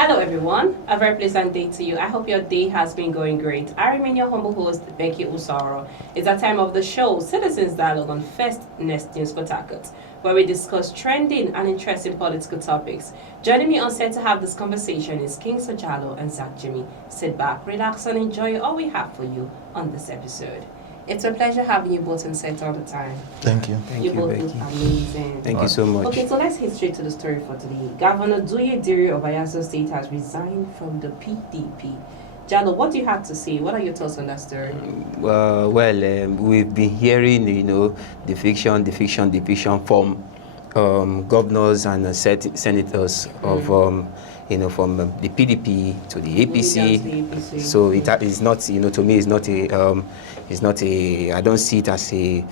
Hello everyone, a very pleasant day to you. I hope your day has been going great. I remain your humble host, Becky Usaro. It's a time of the show, Citizens Dialogue on First Nest News Port, where we discuss trending and interesting political topics. Joining me on set to have this conversation is King Sojalo and Zach Jimmy. Sit back, relax and enjoy all we have for you on this episode. It's a pleasure having you both on set all the time. Thank you. Thank you both look amazing. Thank you so much. Okay, so let's head straight to the story for today. Governor Duye Diri of Bayelsa State has resigned from the PDP. Jalo, what do you have to say? What are your thoughts on that story? We've been hearing, the fiction from governors and senators of, from the PDP to the APC. So it is not, to me, it's not a. I don't see it as a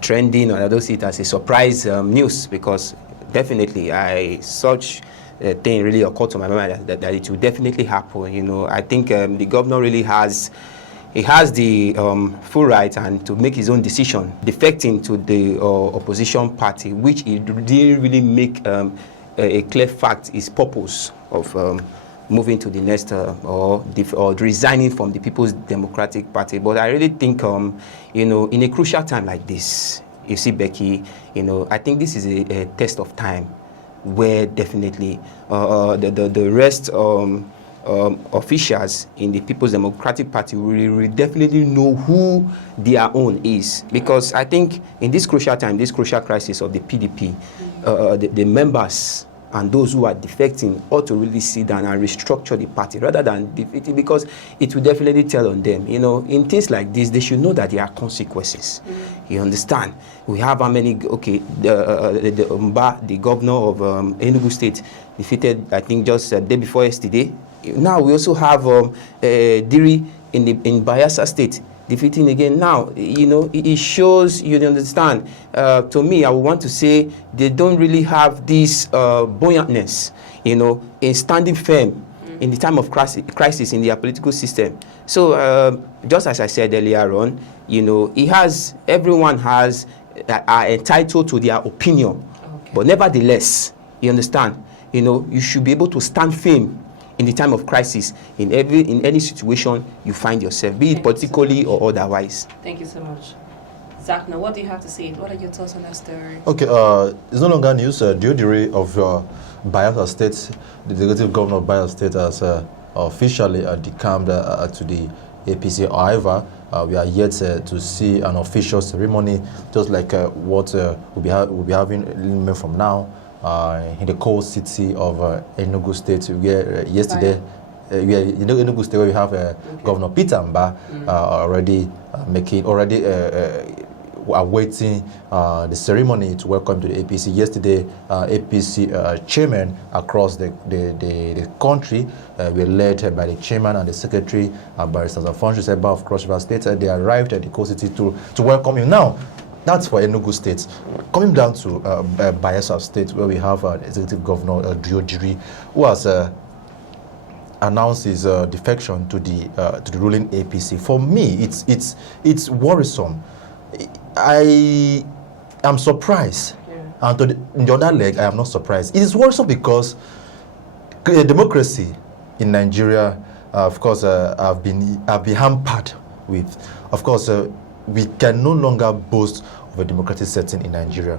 trending, or I don't see it as a surprise news, because definitely such thing really occurred to my mind that it will definitely happen. I think the governor really has. He has the full right and to make his own decision, defecting to the opposition party, which he didn't really make a clear fact his purpose of moving to the next or resigning from the People's Democratic Party. But I really think, in a crucial time like this, you see, Becky, I think this is a test of time where definitely the rest officials in the People's Democratic Party will definitely know who their own is. Because I think in this crucial time, this crucial crisis of the PDP, the members and those who are defecting ought to really sit down and restructure the party rather than defeat it, because it will definitely tell on them. In things like this, they should know that there are consequences. You understand? We have how many, the governor of Enugu State defeated, I think, just the day before yesterday. Now we also have Diri in Bayelsa State defeating again. Now, it shows, you understand, to me, I would want to say they don't really have this buoyantness, in standing firm in the time of crisis in their political system. So, just as I said earlier on, everyone are entitled to their opinion. Okay. But nevertheless, you understand, you should be able to stand firm in the time of crisis, in any situation you find yourself, be it politically or otherwise. Thank you so much. Zach, now what do you have to say? What are your thoughts on that story? Okay, it's no longer news. Diodiri of Bayelsa State, the executive governor of Bayelsa State, has officially decamped to the APC. However, we are yet to see an official ceremony, just like what we'll be having a little bit from now. In the coal city of Enugu State, where yesterday, Enugu State, where we have Governor Peter Mba already awaiting the ceremony to welcome to the APC. Yesterday, APC chairmen across the country were led by the chairman and the secretary, Barrister Alfonso Seba of Cross River State. They arrived at the coal city to welcome him. Now, that's for Enugu State. Coming down to Bayelsa State, where we have Executive Governor Diodiri, who has announced his defection to the ruling APC. For me, it's worrisome. I am surprised, and in the other leg, I am not surprised. It is worrisome because democracy in Nigeria, of course, have been hampered with, of course. We can no longer boast of a democratic setting in Nigeria.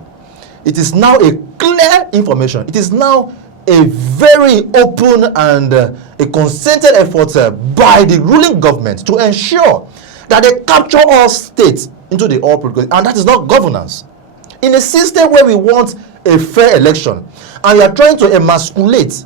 It is now a clear information. It is now a very open and a concerted effort by the ruling government to ensure that they capture all states into the all political, and that is not governance. In a system where we want a fair election, and we are trying to emasculate,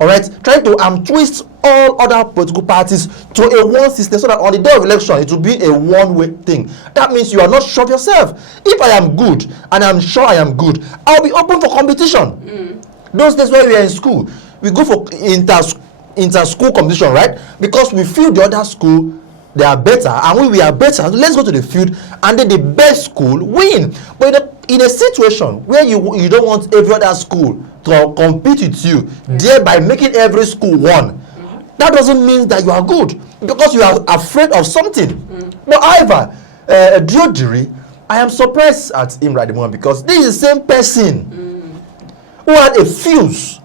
all right, trying to twist all other political parties to a one system, so that on the day of election it will be a one-way thing. That means you are not sure of yourself. If I am good and I'm sure I am good, I'll be open for competition. Those days when we are in school, we go for inter-school competition, right? Because we feel the other school, they are better, and we are better. Let's go to the field, and then the best school win. But in a situation where you don't want every other school to compete with you, thereby making every school one, that doesn't mean that you are good, because you are afraid of something. But however, Diodiri, I am surprised at him right at the moment, because this is the same person who had a fuse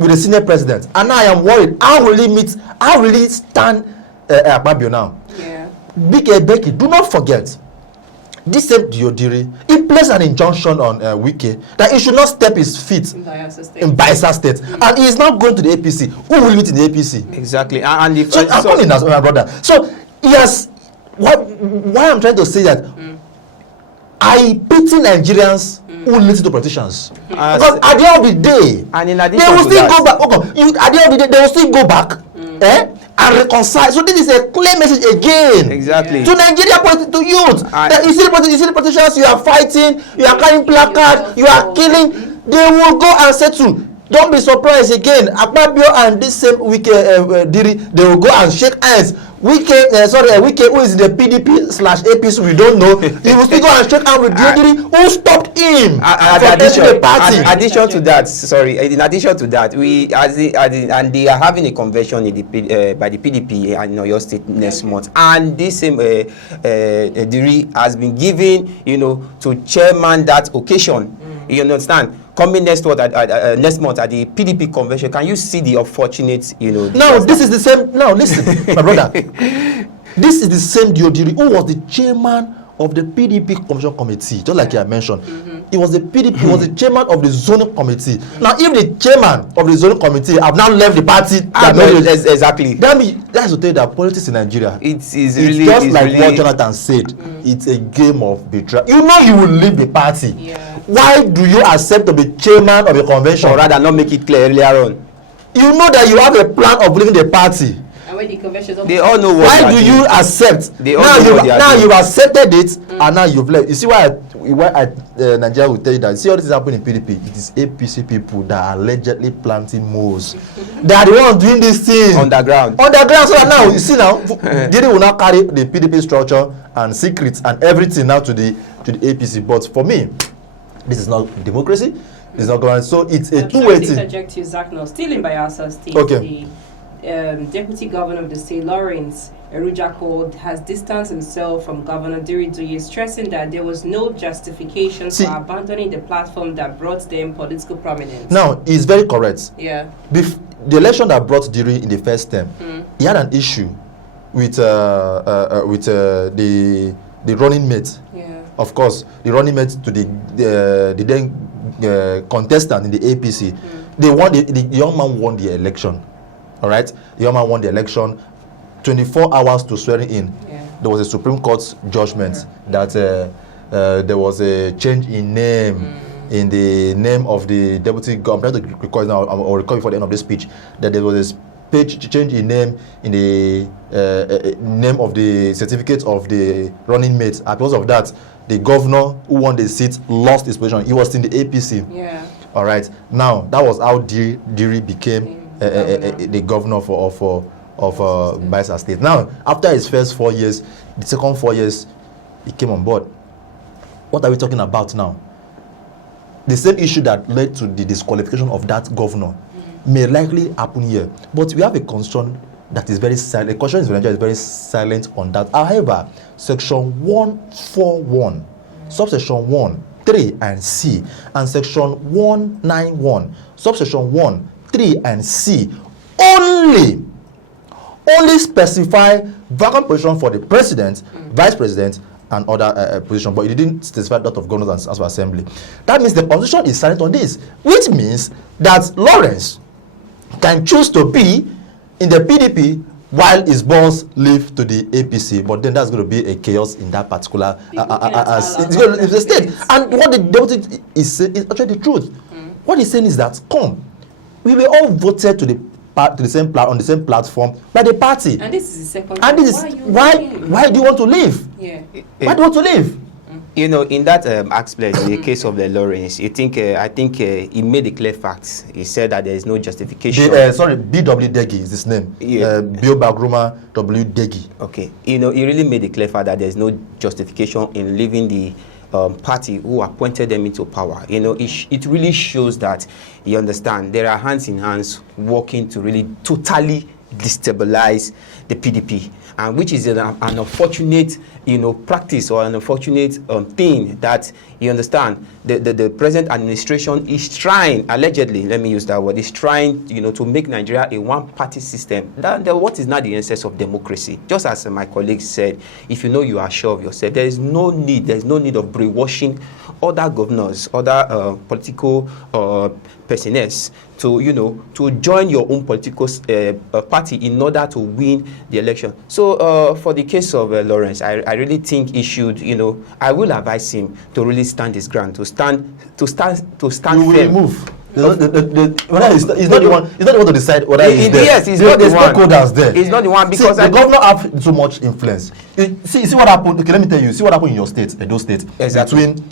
with the senior president, and now I am worried. How will he stand Akpabio now? Yeah. Becky, do not forget, this same Diodiri, he placed an injunction on Wike that he should not step his feet in Bayelsa State. And he is now going to the APC. Who will meet in the APC? Exactly. And if so I'm coming as my brother. So yes, why I'm trying to say that I pity Nigerians who listen to politicians. Because at the end of the day, and in they addition will to still that, go back. At the end of the day, they will still go back. And reconcile. So this is a clear message again. Exactly. To Nigeria, to youth. That you see the politicians, you are fighting, you are carrying placards, you are killing. They will go and settle. Don't be surprised again. Akpabio and this same Wike Diri, they will go and shake hands. Wike, who is in the PDP/APC, we don't know. He will still go and shake hands with Diri, who stopped him from entering the party. In addition to that, we and they are having a convention in the by the PDP in Oyo State next month, and this same Diri has been given, to chairman that occasion. You understand? Coming next month at the PDP convention, can you see the unfortunate, Now this is the same. Now listen, my brother. This is the same Diodiri who was the chairman of the PDP convention committee, just like I mentioned. He was the PDP, he was the chairman of the zoning committee. Now, if the chairman of the zoning committee have now left the party, exactly. That's to tell you that politics in Nigeria. It's just like what Jonathan said. It's a game of betrayal. You know you will leave the party. Yeah. Why do you accept to be chairman of a convention? Or rather, not make it clear earlier on. You know that you have a plan of leaving the party. And when the convention they all know what. Why do you accept? Now you've accepted it, and now you've left. You see why Nigeria will tell you that. See all this is happening in PDP. It is APC people that are allegedly planting moles. They are the ones doing this thing underground. So that now you see now, Diri will now carry the PDP structure and secrets and everything now to the APC. But for me, this is not democracy. It's not government. So it's a two-way thing. Interject you, Zach. Now, still in Bayelsa State. Okay. The Deputy Governor of the state, Lawrence Ewhrudjakpo, has distanced himself from Governor Diri, stressing that there was no justification for abandoning the platform that brought them political prominence. Now, he's very correct. Yeah. The election that brought Diri in the first term, he had an issue with the running mate. Yeah. Of course, the running mate to the then contestant in the APC. They won the young man won the election. All right, the young man won the election. 24 hours to swearing in. Yeah. There was a Supreme Court judgment that there was a change in name in the name of the deputy governor. I'm trying to recall now. I'll recall before the end of this speech that there was a change in name in the name of the certificate of the running mate. And because of that, the governor who won the seat lost his position. He was in the APC. Yeah. All right. Now that was how Diri became the governor of Bayelsa State. Now, after his first 4 years, the second 4 years, he came on board. What are we talking about now? The same issue that led to the disqualification of that governor may likely happen here. But we have a constitution that is very silent. The constitution in Nigeria is very silent on that. However, Section 141, subsection 1, 3, and C, and Section 191, subsection 1, 3, and C only specify vacant position for the president, vice president, and other positions, but it didn't specify that of governors and House of Assembly. That means the constitution is silent on this, which means that Lawrence can choose to be in the PDP while his boss leave to the APC, but then that's going to be a chaos in that particular it's the state. And what the deputy is saying is actually the truth. What he's saying is that we were all voted to the same on the same platform by the party. And this is the second. And this is why do you want to leave? Yeah. Why do you want to leave? In that aspect, in the case of the Lawrence, I think he made the clear facts. He said that there is no justification. B.W. Degi is his name. Yeah. Bio Bagruma W. Degi. Okay. He really made it clear fact that there is no justification in leaving the party who appointed them into power. It really shows that you understand there are hands in hands working to really totally destabilize the PDP, and which is an unfortunate, practice, or an unfortunate thing that, you understand, the present administration is trying, allegedly, let me use that word, is trying, to make Nigeria a one-party system. What is not the essence of democracy? Just as my colleague said, if you know you are sure of yourself, there is no need of brainwashing other governors, other political personers to join your own political party in order to win the election. So for the case of Lawrence, I really think he should, I will advise him to really stand his ground, to stand You will firm. remove. He's not the one to decide whether he's there. Yes, he's not the one. Stakeholders there. He's not the one, because the governor have so much influence. See what happened. Okay, let me tell you. See what happened in your state, Edo State, Exactly. between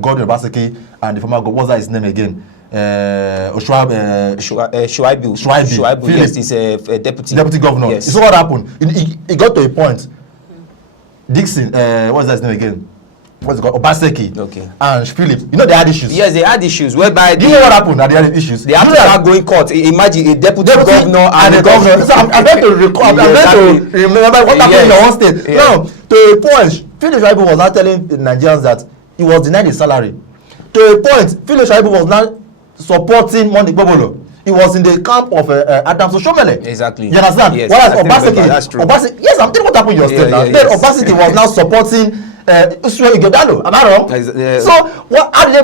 Gordon Obaseki and the former governor. What's that his name again? Shuaibu, yes, he's a deputy governor. Yes. You saw what happened. It got to a point. Dixon, what's that his name again? What's it called? Obaseki. Okay. And Philip. They had issues. Yes, they had issues whereby Do you know what happened? That they had issues. they have to start going court. Imagine a deputy governor and a governor. So I'm trying to recall. I'm trying to remember what happened in your own state. Yeah. Now, to a point, Philip Shuaibu was now telling the Nigerians that he was denied his salary. To a point, Philip Shuaibu was now supporting Monday Gbobolo. He was in the camp of Adams Oshomele. Exactly. You understand? Yes, Whereas I still remember. That's true. Obaseki, yes, I'm telling what happened in your state now. Yeah, Then yes. Obaseki was now supporting Uswe Ighodalo. Am I wrong? Yeah. So how did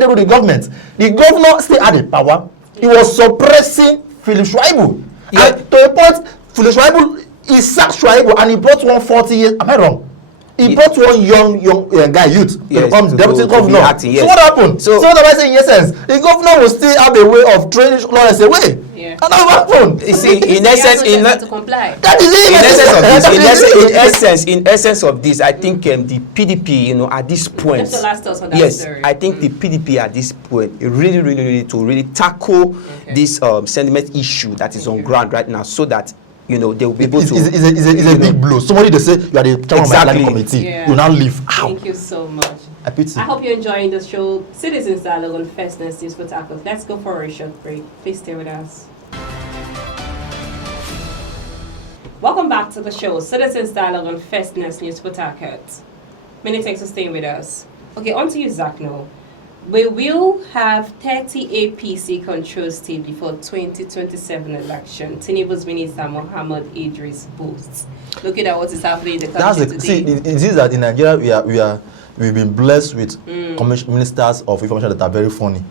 they go to the government? The governor still had the power. He was suppressing Philip Shuaibu. Yeah. And to a point, Philip Shuaibu, he sacked Shuaibu and he brought one 40 years. Am I wrong? He brought one young guy, youth, to become deputy governor. Acting, yes. So what happened? So what am I saying? In essence, the governor will still have a way of training Lawrence away. Yeah. And that happened. you see, in He has essence, no chance to comply. That is it. in essence of this, I think the PDP, at this point, Just the last thoughts on that yes, story. I think the PDP at this point really tackle this sentiment issue that is on ground right now, so that they will be able to. It's a big blow. Somebody they say you are the chairman of my Exactly. committee. Yeah. You now leave. Ow. Thank you so much. I pity. I hope you're enjoying the show. Citizens Dialogue on First News Port Harcourt. Let's go for a short break. Please stay with us. Welcome back to the show, Citizens Dialogue on First News Port Harcourt. Many thanks for staying with us. Okay, on to you, Zach, now. We will have 30 APC control state before 2027 election. Tinubu's Minister Mohammed Idris boasts. Looking at what is happening in the country today. See, it is that in Nigeria we've been blessed with ministers of information that are very funny.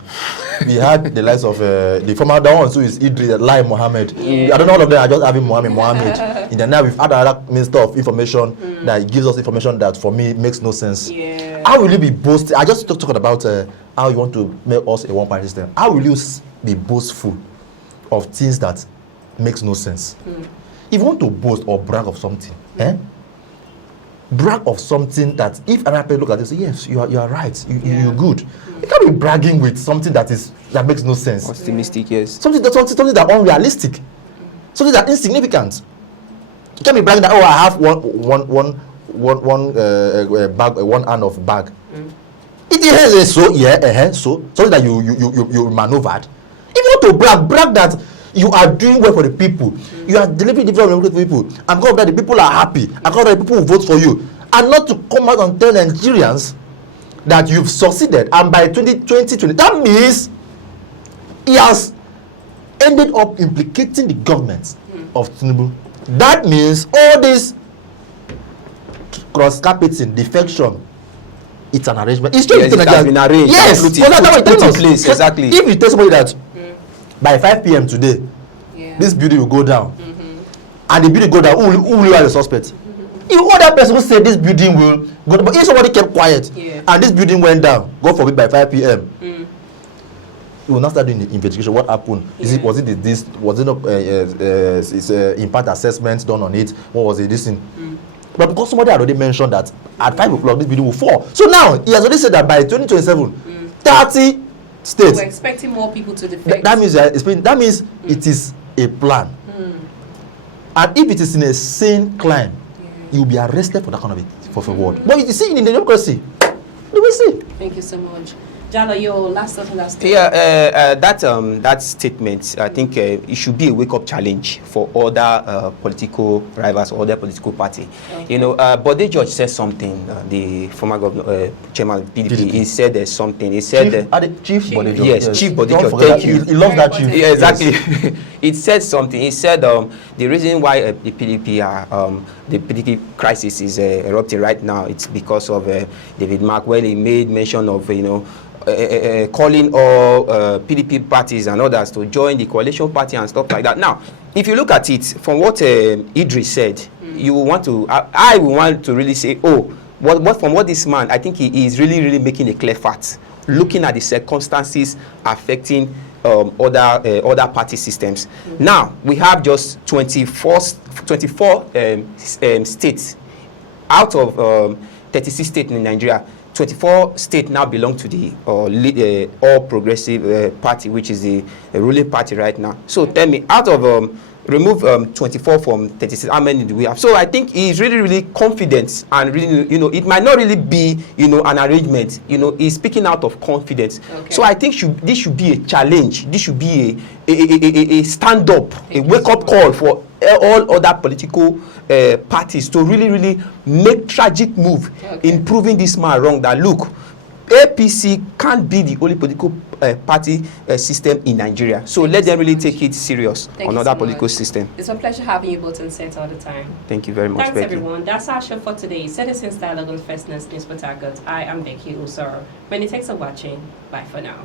We had the likes of the former one who is Idris Lai Mohammed. Yeah. I don't know all of them. I just having Mohammed. In the now we've had another minister of information that gives us information that for me makes no sense. Yeah. How will you be boasting? I just talking about how you want to make us a one-party system. How will you be boastful of things that makes no sense? If you want to boast or brag of something, brag of something that if another person look at it and say, yes, you are right, you're good. You can't be bragging with something that makes no sense. Optimistic, yes. Something that unrealistic, something that insignificant. You can't be bragging that I have one bag, one hand of bag. It is so something that you maneuvered. If you want to brag that you are doing well for the people, you are delivering different for the people, and God that the people are happy, and God that the people will vote for you, and not to come out and tell Nigerians that you've succeeded, and by 2020, that means he has ended up implicating the government of Tinubu. That means all this cross-carpeting, defection, it's an arrangement. It's true. Yes, it has been arranged. Yes, Put in place. Exactly. If you tell somebody that by 5 p.m. today, Yeah. this building will go down, and the building go down, who will you as a suspect? If other person who said this building will go down, but if somebody kept quiet and this building went down, God forbid by 5 p.m., we will not start doing the investigation. What happened? Was it not impact assessment done on it? What was it? This thing. But because somebody had already mentioned that at 5 o'clock this building will fall, so now he has already said that by 2027, 30 states. We're expecting more people to defect. That means it is a plan. And if it is in a sane climb, you will be arrested for that kind of a word. But you see, in the democracy, you will see. Thank you so much. Jalo, your last thought on that statement? Yeah, that statement, I think it should be a wake-up challenge for other political rivals or other political party. Okay. You know, Bode George said something. The former governor, chairman of PDP, he said something. He said, Chief Bode George. yes, Chief Bode Don't George. forget Thank that. you. He loves that chief. Yeah, exactly. It said something. He said the reason why the PDP the PDP crisis is erupting right now, it's because of David Mark, when he made mention of calling all PDP parties and others to join the coalition party and stuff like that. Now, if you look at it from what Idris said, you will want to. I will want to really say, oh, what from what this man, I think he is really making a clear fact, looking at the circumstances affecting other party systems. Now we have just 24 states out of 36 states in Nigeria. 24 states now belong to the All Progressive Party, which is the ruling party right now. So tell me, out of remove 24 from 36, how many do we have? So I think he's really confident, and really, it might not really be, an arrangement. He's speaking out of confidence. Okay. So I think this should be a challenge. This should be a stand-up, a wake-up call for all other political parties to really make tragic move in proving this man wrong. That look, APC can't be the only political party system in Nigeria. So let them really take it serious on other political system. It's a pleasure having you both on set all the time. Thank you very much, Thanks, Becky. everyone. That's our show for today. Citizens Dialogue on First News Port Harcourt. I am Becky Usoro. Many thanks for watching. Bye for now.